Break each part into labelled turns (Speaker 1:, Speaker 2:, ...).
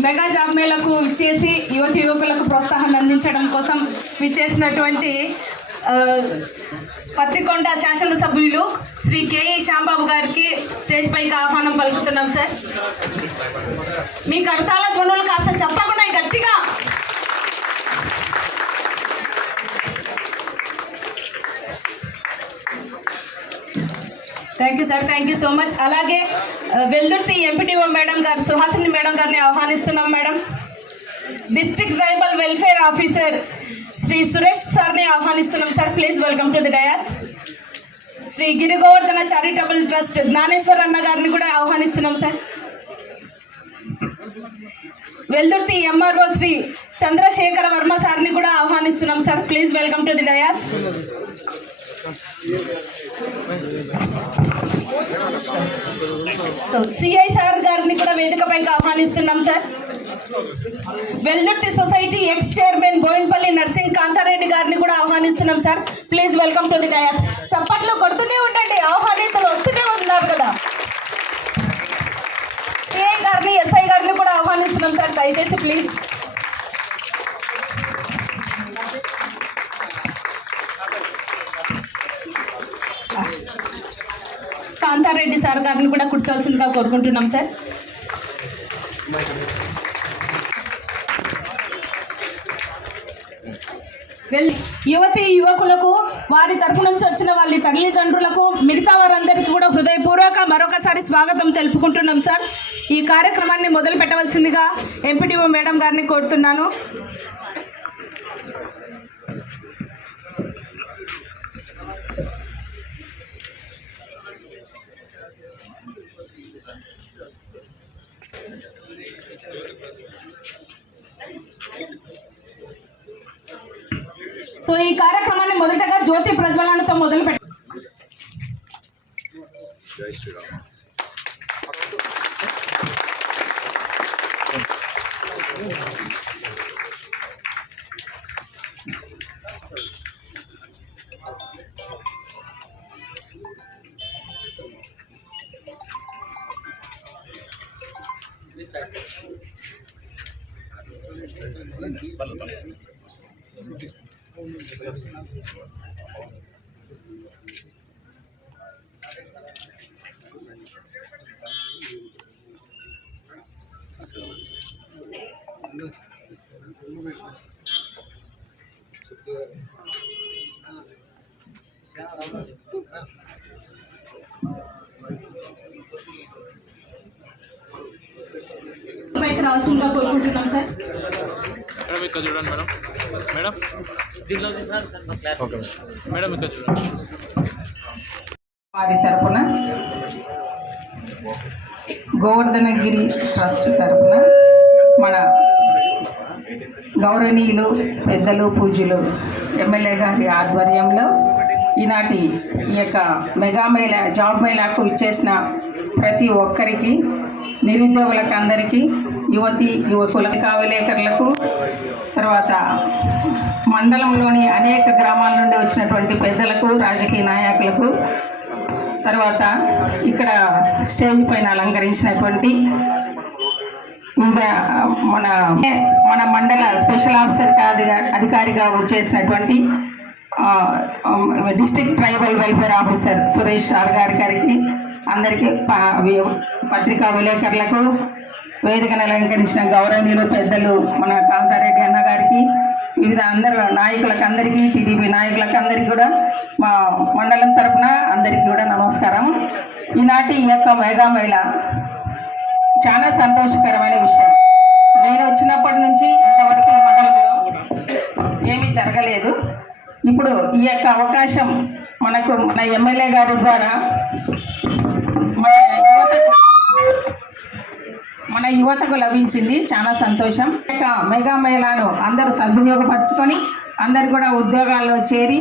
Speaker 1: Mega जाब मेला युवती युवक प्रोत्साहन अंदर कोसम పత్తికొండ శాసనసభ్యులు శ్రీ కేఈ శ్యాంబాబు గారికి స్టేజ్ పైకి ఆహ్వానం పలుకుతున్నాం సార్. మీ కడతాల గుణులు కాస్త చెప్పకుండా గట్టిగా. Thank you sir thank you so much అలాగే వెల్దుర్తి ఎంపీటీఓ మేడం గారు సుహాసిని మేడం గారిని ఆహ్వానిస్తున్నాం madam. District tribal welfare officer Shri Suresh సార్ని ఆహ్వానిస్తున్నాం. Sir please welcome to the dais Shri Giri Govardhana charitable trust Jnaneshwar అన్న గారిని కూడా ఆహ్వానిస్తున్నాం సార్. వెల్దుర్తి ఎంఆర్ఓ శ్రీ చంద్రశేఖర వర్మ సార్ని కూడా ఆహ్వానిస్తున్నాం sir. Please welcome to the dais so CI sir గారిని కూడా వేదికపైకి ఆహ్వానిస్తున్నాం sir. Veldurthi society ex chairman Boinpalli Narsing Kantha Reddy గారిని కూడా ఆహ్వానిస్తున్నాం sir please welcome to the dais చప్పట్లు కొడుతూనే ఉండండి ఆహ్వానితులు వస్తూనే ఉన్నారు కదా. సిఐ గారిని ఎస్ఐ గారిని కూడా ఆహ్వానిస్తున్నాం సార్ దయచేసి ప్లీజ్ కాంతారెడ్డి సార్ గారిని కూడా కూర్చోవాల్సిందిగా కోరుకుంటున్నాం సార్ వెల్- యువతి యువకులకు వారి తరపు నుంచి వచ్చిన వాళ్ళ తల్లిదండ్రులకు మిగతా వారందరికీ కూడా హృదయపూర్వక మరొకసారి స్వాగతం తెలుపుకుంటున్నాం సార్. ఈ కార్యక్రమాన్ని మొదలు పెట్టవలసిందిగా ఎంపీటీఓ మేడం గారిని కోరుతున్నాను. సో ఈ కార్యక్రమాన్ని మొదటగా జ్యోతి ప్రజ్వలనతో మొదలు పెట్ట పైకి రావాల్సిందిగా కోరుకుంటున్నాం సార్
Speaker 2: మేడం ఇక్కడ చూడండి మేడం మేడం దీనిలో ఓకే. మేడం ఇక్కడ చూడండి.
Speaker 3: వారి తరపున గోవర్ధనగిరి ట్రస్ట్ తరపున మన గౌరవనీయులు పెద్దలు పూజ్యులు ఎమ్మెల్యే గారి ఆధ్వర్యంలో ఈనాటి ఈ యొక్క మెగా మేళ జాబ్ మేళాకు ఇచ్చేసిన ప్రతి ఒక్కరికి నిరుద్యోగులకు అందరికీ యువతి యువకుల కావలేకరులకు తర్వాత మండలంలోని అనేక గ్రామాల నుండి వచ్చినటువంటి పెద్దలకు రాజకీయ నాయకులకు తర్వాత ఇక్కడ స్టేజ్ పైన అలంకరించినటువంటి ఇంకా మన మన మండల స్పెషల్ ఆఫీసర్ అధికారిగా వచ్చేసినటువంటి district tribal welfare officer Suresh sir గారి గారికి అందరికీ ప- పత్రికా విలేకరులకు వేదికను అలంకరించిన గౌరవనీయులు పెద్దలు మన కాంతారెడ్డి అన్న గారికి వివిధ అందరు నాయకులకు అందరికీ టీడీపీ నాయకులకు అందరికీ కూడా మా మండలం తరఫున అందరికీ కూడా నమస్కారం. ఈనాటి ఈ యొక్క మెగా మహిళ చాలా సంతోషకరమైన విషయం. నేను వచ్చినప్పటి నుంచి ఇంతవరకు ఈ మండలంలో ఏమీ జరగలేదు. ఇప్పుడు ఈ యొక్క అవకాశం మనకు మన ఎమ్మెల్యే గారి ద్వారా మన యువతకు మన యువతకు లభించింది. చాలా సంతోషం. మెగా మేళాను అందరూ సద్వినియోగపరచుకొని అందరు కూడా ఉద్యోగాల్లో చేరి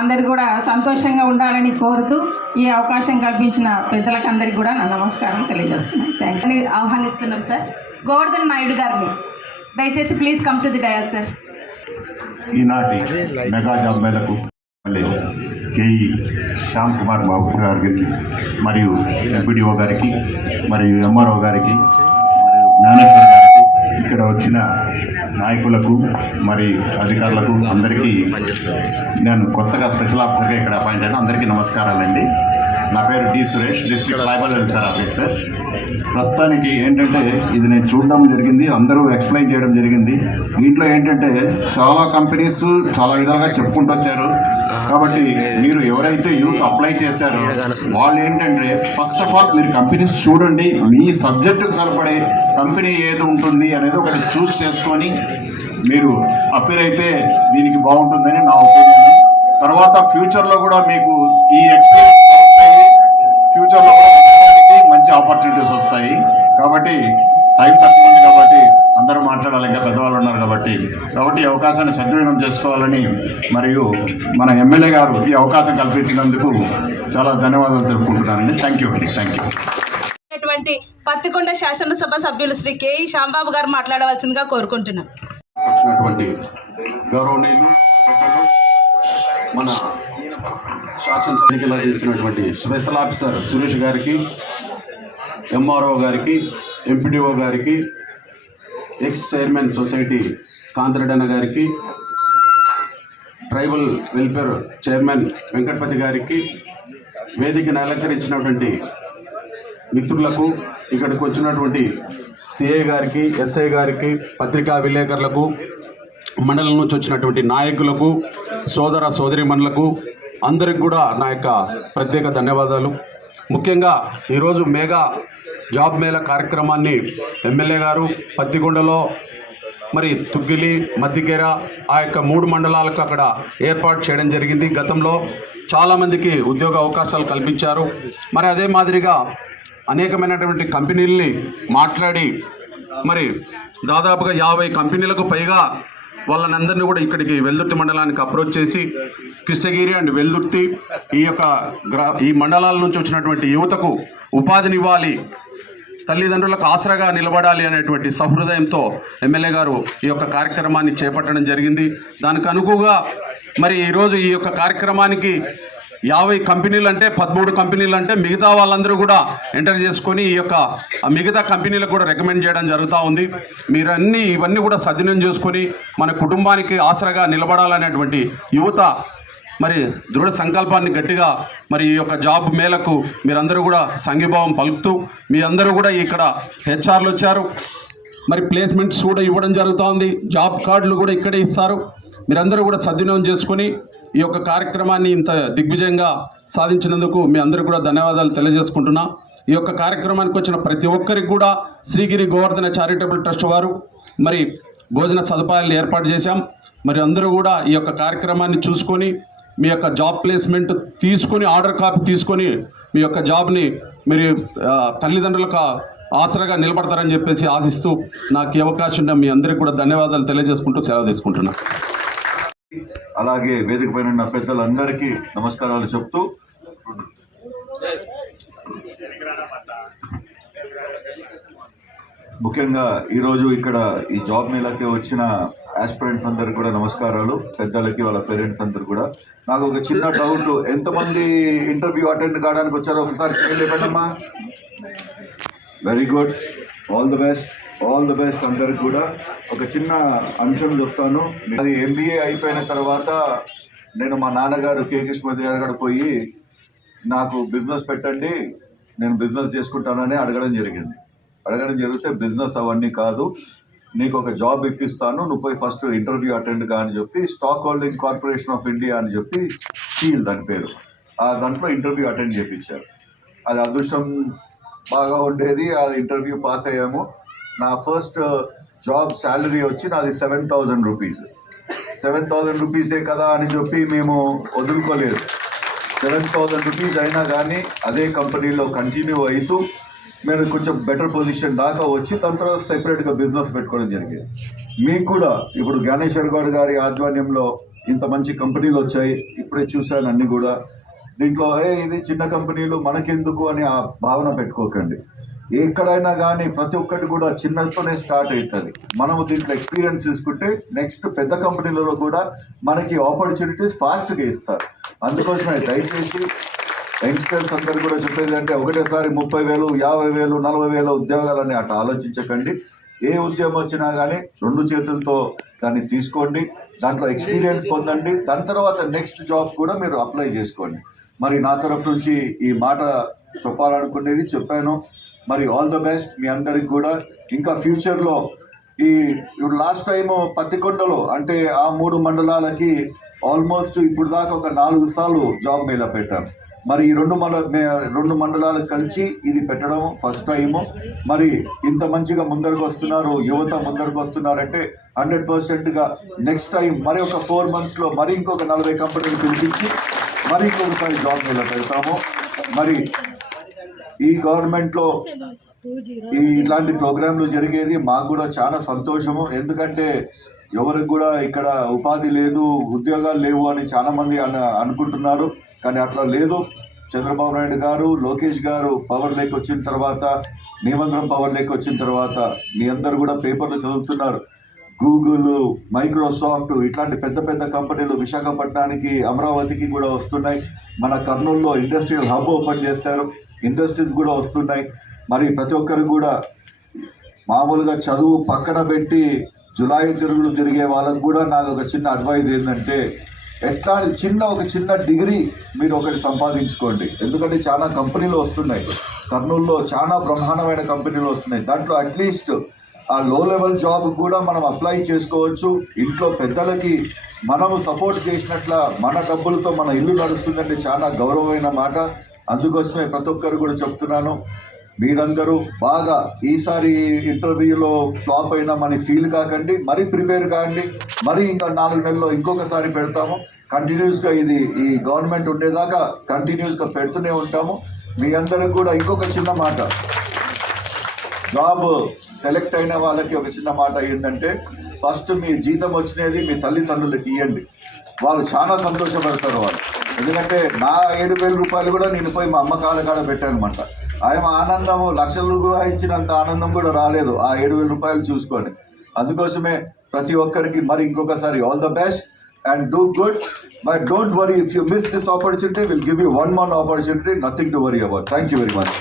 Speaker 3: అందరు కూడా సంతోషంగా ఉండాలని కోరుతూ ఈ అవకాశం కల్పించిన పెద్దలకు అందరికీ కూడా నా నమస్కారం తెలియజేస్తున్నాను. థ్యాంక్ యూ
Speaker 1: అని ఆహ్వానిస్తున్నాం సార్. గోవర్ధన్ నాయుడు గారిని దయచేసి please come to the dais sir.
Speaker 4: ఈనాటి మెగా జాబ్ మేళకు మళ్ళీ కేఈ శ్యామ్ కుమార్ బాబు గారికి మరియు ఎంపీడీఓ గారికి మరియు ఎంఆర్ఓ గారికి జ్ఞానేశ్వర్ గారికి ఇక్కడ వచ్చిన నాయకులకు మరి అధికారులకు అందరికీ నేను కొత్తగా స్పెషల్ ఆఫీసర్గా ఇక్కడ అపాయింట్ అయినా అందరికీ నమస్కారాలండి నా పేరు D Suresh district tribal welfare officer. ప్రస్తుతానికి ఏంటంటే ఇది నేను చూడడం జరిగింది అందరూ ఎక్స్ప్లెయిన్ చేయడం జరిగింది. దీంట్లో ఏంటంటే చాలా కంపెనీస్ చాలా విధాలుగా చెప్పుకుంటూ వచ్చారు. కాబట్టి మీరు ఎవరైతే యూత్ అప్లై చేశారో వాళ్ళు ఏంటంటే ఫస్ట్ ఆఫ్ ఆల్ మీరు కంపెనీస్ చూడండి మీ సబ్జెక్టుకు సరిపడే కంపెనీ ఏది ఉంటుంది అనేది ఒకటి చూస్ చేసుకొని మీరు అపీర్ అయితే దీనికి బాగుంటుందని నా ఒపీనియన్ తర్వాత ఫ్యూచర్లో కూడా మీకు ఈ ఎక్స్పీరియన్స్ ఫ్యూచర్లో మంచి ఆపర్చునిటీస్ వస్తాయి. కాబట్టి టైం తక్కువ ఉంది కాబట్టి అందరూ మాట్లాడాలి ఇంకా పెద్దవాళ్ళు ఉన్నారు కాబట్టి. కాబట్టి ఈ అవకాశాన్ని సద్వినియోగం చేసుకోవాలని మరియు మన ఎమ్మెల్యే గారు ఈ అవకాశం కల్పించినందుకు చాలా ధన్యవాదాలు తెలుపుకుంటున్నానండి. థ్యాంక్ యూ అండి. థ్యాంక్ యూ
Speaker 1: అటువంటి పత్తికొండ శాసనసభ సభ్యులు శ్రీ కేఈ శ్యాంబాబు గారు మాట్లాడవలసిందిగా కోరుకుంటున్నాను
Speaker 5: గౌరవనీయులు మన శాసనసభకి ఇచ్చినటువంటి స్పెషల్ ఆఫీసర్ సురేష్ గారికి ఎంఆర్ఓ గారికి ఎంపీడీఓ గారికి ఎక్స్ చైర్మన్ సొసైటీ కాంతరెడ్డన్న గారికి ట్రైబల్ వెల్ఫేర్ చైర్మన్ వెంకటపతి గారికి వేదికను అలంకరించినటువంటి మిత్రులకు ఇక్కడికి వచ్చినటువంటి సిఐ గారికి ఎస్ఐ గారికి పత్రికా విలేకరులకు మండలం నుంచి వచ్చినటువంటి నాయకులకు సోదర సోదరిమణులకు అందరికి కూడా నా యొక్క ప్రత్యేక ధన్యవాదాలు. ముఖ్యంగా ఈరోజు మేఘా జాబ్ మేళ కార్యక్రమాన్ని ఎమ్మెల్యే గారు పత్తికొండలో మరి తుగ్గిలి మద్దికేర ఆ యొక్క మూడు మండలాలకు అక్కడ ఏర్పాటు చేయడం జరిగింది. గతంలో చాలామందికి ఉద్యోగ అవకాశాలు కల్పించారు. మరి అదే మాదిరిగా అనేకమైనటువంటి కంపెనీల్ని మాట్లాడి మరి దాదాపుగా యాభై కంపెనీలకు పైగా వాళ్ళనందరినీ కూడా ఇక్కడికి వెల్దుర్తి మండలానికి అప్రోచ్ చేసి కృష్ణగిరి అండ్ వెల్దుర్తి ఈ యొక్క గ్రా ఈ మండలాల నుంచి వచ్చినటువంటి యువతకు ఉపాధినివ్వాలి తల్లిదండ్రులకు ఆసరాగా నిలబడాలి అనేటువంటి సహృదయంతో ఎమ్మెల్యే గారు ఈ యొక్క కార్యక్రమాన్ని చేపట్టడం జరిగింది. దానికి అనుగుగా మరి ఈరోజు ఈ యొక్క కార్యక్రమానికి యాభై కంపెనీలు అంటే పదమూడు కంపెనీలు అంటే మిగతా వాళ్ళందరూ కూడా ఎంటర్ చేసుకొని ఈ యొక్క మిగతా కంపెనీలకు కూడా రికమెండ్ చేయడం జరుగుతూ ఉంది. మీరు అన్ని ఇవన్నీ కూడా సద్వినియోగం చేసుకొని మన కుటుంబానికి ఆసరాగా నిలబడాలనేటువంటి యువత మరి దృఢ సంకల్పాన్ని గట్టిగా మరి ఈ యొక్క జాబ్ మేళకు మీరందరూ కూడా సంఘీభావం పలుకుతూ మీ అందరూ కూడా ఇక్కడ హెచ్ఆర్లు వచ్చారు. మరి ప్లేస్మెంట్స్ కూడా ఇవ్వడం జరుగుతూ ఉంది. జాబ్ కార్డులు కూడా ఇక్కడే ఇస్తారు. మీరందరూ కూడా సద్వినియోగం చేసుకొని ఈ యొక్క కార్యక్రమాన్ని ఇంత దిగ్విజయంగా సాధించినందుకు మీ అందరూ కూడా ధన్యవాదాలు తెలియజేసుకుంటున్నా. ఈ యొక్క కార్యక్రమానికి వచ్చిన ప్రతి ఒక్కరికి కూడా శ్రీగిరి గోవర్ధన చారిటబుల్ ట్రస్ట్ వారు మరి భోజన సదుపాయాలు ఏర్పాటు చేశాం. మరి అందరూ కూడా ఈ యొక్క కార్యక్రమాన్ని చూసుకొని మీ యొక్క జాబ్ ప్లేస్మెంట్ తీసుకొని ఆర్డర్ కాపీ తీసుకొని మీ యొక్క జాబ్ని మీరు తల్లిదండ్రులకు ఆసరాగా నిలబడతారని చెప్పేసి ఆశిస్తూ నాకు ఈ అవకాశం ఉన్న మీ అందరికీ కూడా ధన్యవాదాలు తెలియజేసుకుంటూ సెలవు తీసుకుంటున్నాను
Speaker 4: అలాగే వేదిక పైన ఉన్న పెద్దలందరికీ నమస్కారాలు చెప్తూ ముఖ్యంగా ఈరోజు ఇక్కడ ఈ జాబ్ మేళకి వచ్చిన ఆస్పిరెంట్స్ అందరికి కూడా నమస్కారాలు. పెద్దలకి వాళ్ళ పేరెంట్స్ అందరు కూడా. నాకు ఒక చిన్న డౌట్ ఎంతమంది ఇంటర్వ్యూ అటెండ్ కావడానికి వచ్చారో ఒకసారి చేయలేపండమ్మా very good all the best all the best అందరికి కూడా. ఒక చిన్న అంశం చెప్తాను. అది ఎంబీఏ అయిపోయిన తర్వాత నేను మా నాన్నగారు కే కృష్ణమూర్తి గారు కూడా పోయి నాకు బిజినెస్ పెట్టండి నేను బిజినెస్ చేసుకుంటానని అడగడం జరిగింది. అడగడం జరిగితే బిజినెస్ అవన్నీ కాదు నీకు ఒక జాబ్ ఇప్పిస్తాను నువ్వు పోయి ఫస్ట్ ఇంటర్వ్యూ అటెండ్ కా అని చెప్పి stock holding corporation of India అని చెప్పి సీల్ దాని పేరు. ఆ దాంట్లో ఇంటర్వ్యూ అటెండ్ చేయించారు అది అదృష్టం బాగా ఉండేది ఆ ఇంటర్వ్యూ పాస్ అయ్యాము. నా ఫస్ట్ జాబ్ శాలరీ వచ్చి నాది seven thousand rupees seven thousand రూపీసే కదా అని చెప్పి మేము వదులుకోలేదు. సెవెన్ థౌజండ్ రూపీస్ అయినా కానీ అదే కంపెనీలో కంటిన్యూ అవుతూ నేను కొంచెం బెటర్ పొజిషన్ దాకా వచ్చి దాని తర్వాత సెపరేట్గా బిజినెస్ పెట్టుకోవడం జరిగింది. మీకు కూడా ఇప్పుడు జ్ఞానేశ్వర్ గౌడ్ గారి ఆధ్వర్యంలో ఇంత మంచి కంపెనీలు వచ్చాయి. ఇప్పుడే చూశాను అన్నీ కూడా. దీంట్లో ఏ ఇది చిన్న కంపెనీలు మనకెందుకు? అని ఆ భావన పెట్టుకోకండి.
Speaker 6: ఎక్కడైనా కానీ ప్రతి ఒక్కటి కూడా చిన్నతోనే స్టార్ట్ అవుతుంది మనము దీంట్లో ఎక్స్పీరియన్స్ తీసుకుంటే నెక్స్ట్ పెద్ద కంపెనీలలో కూడా మనకి ఆపర్చునిటీస్ ఫాస్ట్గా ఇస్తారు. అందుకోసమే దయచేసి యంగ్స్టర్స్ అందరు కూడా చెప్పేది అంటే ఒకటేసారి ముప్పై వేలు యాభై వేలు నలభై వేల ఉద్యోగాలని అటు ఆలోచించకండి. ఏ ఉద్యోగం వచ్చినా కానీ రెండు చేతులతో దాన్ని తీసుకోండి. దాంట్లో ఎక్స్పీరియన్స్ పొందండి. దాని తర్వాత నెక్స్ట్ జాబ్ కూడా మీరు అప్లై చేసుకోండి. మరి నా తరఫు నుంచి ఈ మాట చెప్పాలనుకునేది చెప్పాను. మరి ఆల్ ద బెస్ట్ మీ అందరికి కూడా. ఇంకా ఫ్యూచర్లో ఈ ఇప్పుడు లాస్ట్ టైం పత్తికొండలో అంటే ఆ మూడు మండలాలకి ఆల్మోస్ట్ ఇప్పుడు దాకా ఒక నాలుగు సార్లు జాబ్ మేళా పెట్టాం. మరి ఈ రెండు మండల మే- రెండు మండలాలు కలిసి ఇది పెట్టడం ఫస్ట్ టైము మరి ఇంత మంచిగా ముందరకు వస్తున్నారు యువత ముందరకు వస్తున్నారంటే హండ్రెడ్ పర్సెంట్గా నెక్స్ట్ టైం మరి ఒక ఫోర్ మంత్స్లో మరి ఇంకొక నలభై కంపెనీలు పిలిపించి మరి ఇంకొకసారి జాబ్ మేళా పెడతాము. మరి ఈ గవర్నమెంట్లో ఈ ఇట్లాంటి ప్రోగ్రాంలు జరిగేది మాకు కూడా చాలా సంతోషము. ఎందుకంటే ఎవరికి కూడా ఇక్కడ ఉపాధి లేదు ఉద్యోగాలు లేవు అని చాలా మంది అన అనుకుంటున్నారు. కానీ అట్లా లేదు. చంద్రబాబు నాయుడు గారు లోకేష్ గారు పవర్ లేక్ వచ్చిన తర్వాత నిమంత్రం పవర్ లేక్ వచ్చిన తర్వాత మీ అందరు కూడా పేపర్లు చదువుతున్నారు. గూగుల్ మైక్రోసాఫ్ట్ ఇట్లాంటి పెద్ద పెద్ద కంపెనీలు విశాఖపట్నానికి అమరావతికి కూడా వస్తున్నాయి. మన కర్నూలులో ఇండస్ట్రియల్ హబ్ ఓపెన్ చేశారు. ఇండస్ట్రీస్ కూడా వస్తున్నాయి. మరి ప్రతి ఒక్కరు కూడా మామూలుగా చదువు పక్కన పెట్టి జులాయి తిరుగులు తిరిగే వాళ్ళకు కూడా నాది ఒక చిన్న అడ్వైజ్ ఏంటంటే ఎట్లా చిన్న ఒక చిన్న డిగ్రీ మీరు ఒకటి సంపాదించుకోండి. ఎందుకంటే చాలా కంపెనీలు వస్తున్నాయి. కర్నూలులో చాలా బ్రహ్మాండమైన కంపెనీలు వస్తున్నాయి. దాంట్లో అట్లీస్ట్ ఆ లో లెవెల్ జాబ్ కూడా మనం అప్లై చేసుకోవచ్చు. ఇంట్లో పెద్దలకి మనము సపోర్ట్ చేసినట్ల మన డబ్బులతో మన ఇల్లు నడుస్తుందంటే చాలా గౌరవమైన మాట. అందుకోసమే ప్రతి ఒక్కరు కూడా చెప్తున్నాను. మీరందరూ బాగా ఈసారి ఇంటర్వ్యూలో ఫ్లాప్ అయినా మన ఫీల్ కాకండి మరీ ప్రిపేర్ కాకండి మరీ ఇంకా నాలుగు నెలల్లో ఇంకొకసారి పెడతాము. కంటిన్యూస్గా ఇది ఈ గవర్నమెంట్ ఉండేదాకా కంటిన్యూస్గా పెడుతూనే ఉంటాము. మీ అందరికి కూడా ఇంకొక చిన్న మాట. జాబ్ సెలెక్ట్ అయిన వాళ్ళకి ఒక చిన్న మాట ఏంటంటే ఫస్ట్ మీ జీతం వచ్చినది మీ తల్లిదండ్రులకి ఇవ్వండి వాళ్ళు చాలా సంతోషపడతారు వాళ్ళు. ఎందుకంటే నా ఏడు వేల రూపాయలు కూడా నేను పోయి మా అమ్మ కాళ్ళ కాడ పెట్టానమాట. ఆయన ఆనందము లక్షలు కూడా ఇచ్చినంత ఆనందం కూడా రాలేదు ఆ ఏడు వేల రూపాయలు చూసుకొని. అందుకోసమే ప్రతి ఒక్కరికి మరి ఇంకొకసారి all the best and do good but don't worry if you miss this opportunity will give you one more opportunity nothing to worry about thank you very much